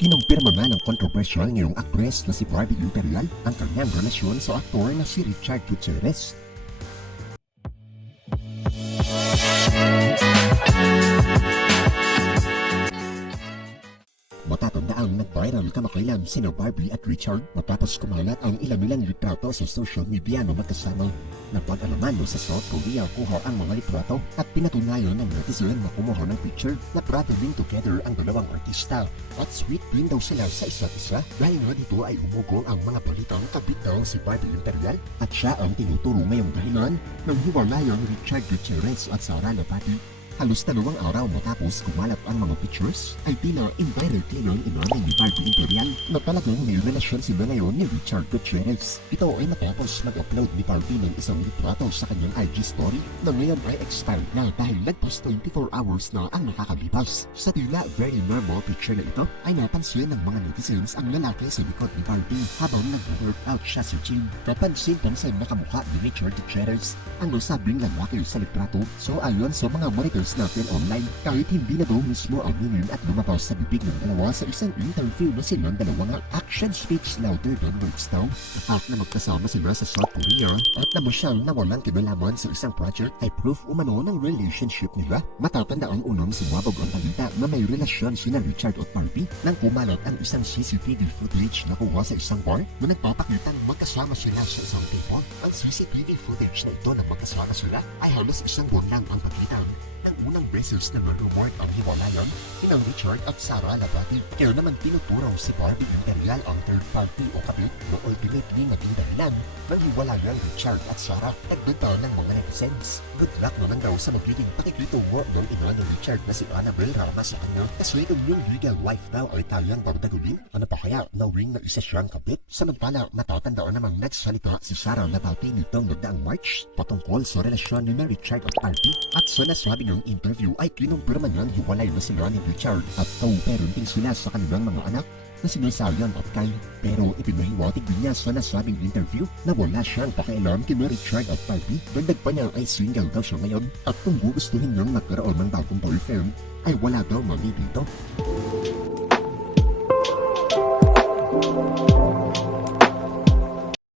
Kinumpirma man ng kontrobersyal ngayong aktres na si Barbie Imperial ang kanyang relasyon sa aktor na si Richard Gutierrez. Matatandaang nag-viral kamakailan sina Barbie at Richard matapos kumalat ang ilang litrato sa social media na magkasama. Napag-alaman sa South Korea kuha ang mga litrato at pinatunayan ng netizen na kumuha ng picture na traveling together ang dalawang artista. At sweet din daw sila sa isa't isa dahil nga dito ay umugong ang mga balitang kabit daw si Barbie Imperial at siya ang tinuturo ngayong dahilan ng hiwalayan ni Richard Gutierrez at Sara Labati. Halos 2 araw matapos kumalat ang mga pictures, ay tila indirectly nang inamin ni Barbie Imperial na talagang may relasyon sila ngayon ni Richard Gutierrez. Ito ay matapos mag-upload ni Barbie ng isang litrato sa kanyang IG story na ngayon ay expired na dahil lagpas 24 hours na ang nakakalipas. Sa tila very normal picture na ito ay napansin ng mga netizens ang lalaki sa likod ni Barbie habang nag-workout siya sa gym. Kapansin-pansin na kamukha ni Richard Gutierrez ang nasabing lalaki sa litrato. So ayon sa mga monitors natin online, kahit hindi na daw mismo aminin at lumabas sa bibig ng dalawa sa isang interview na silang dalawa nga, action speaks louder than words daw. At na magkasama sila sa South Korea at namasyal na walang kinalaman sa isang project ay proof umano ng relationship nila. Matatanda ang unang sumabog ang balita na may relasyon sina Richard at Barbie nang kumalat ang isang CCTV footage na kuha sa isang bar na nagpapakita ng magkasama sila sa isang table. Ang CCTV footage na ito na magkasama sila ay halos 1 buwan lang ang pagitan ng unang beses na narumort ang hiwalayan ng Richard at Sara Labati. Kaya naman tinuturaw si Barbie Imperial ang third party o kabit na ultimately naging dahilan ng hiwalayan Richard at Sara. Nagdata ng mga netizens. Good luck naman daw sa magiging pakikitungo ng ina ni Richard na si Annabel Rama sa kanya kasi kung yung legal wife daw ay tayang pagdagulin, ano pa kaya knowing na isa siyang kabit? Samantala, matatandaan namang nagsalita si Sara Labati nitong nagdaang March patungkol sa relasyon ni Richard at Barbie at sa nasabi ng interview ay kinumpirma niyang hiwalay na sila ni Richard at co-parenting sila sa kanilang mga anak na sina Zion at Kyle. Pero ipinahiwatig din niya sa nasabing interview na wala siyang pakialam kina Richard at Barbie. Dagdag pa niya ay single daw siya ngayon at kung gugustuhin niyang magkaroon ng bagong boyfriend ay wala daw mali dito.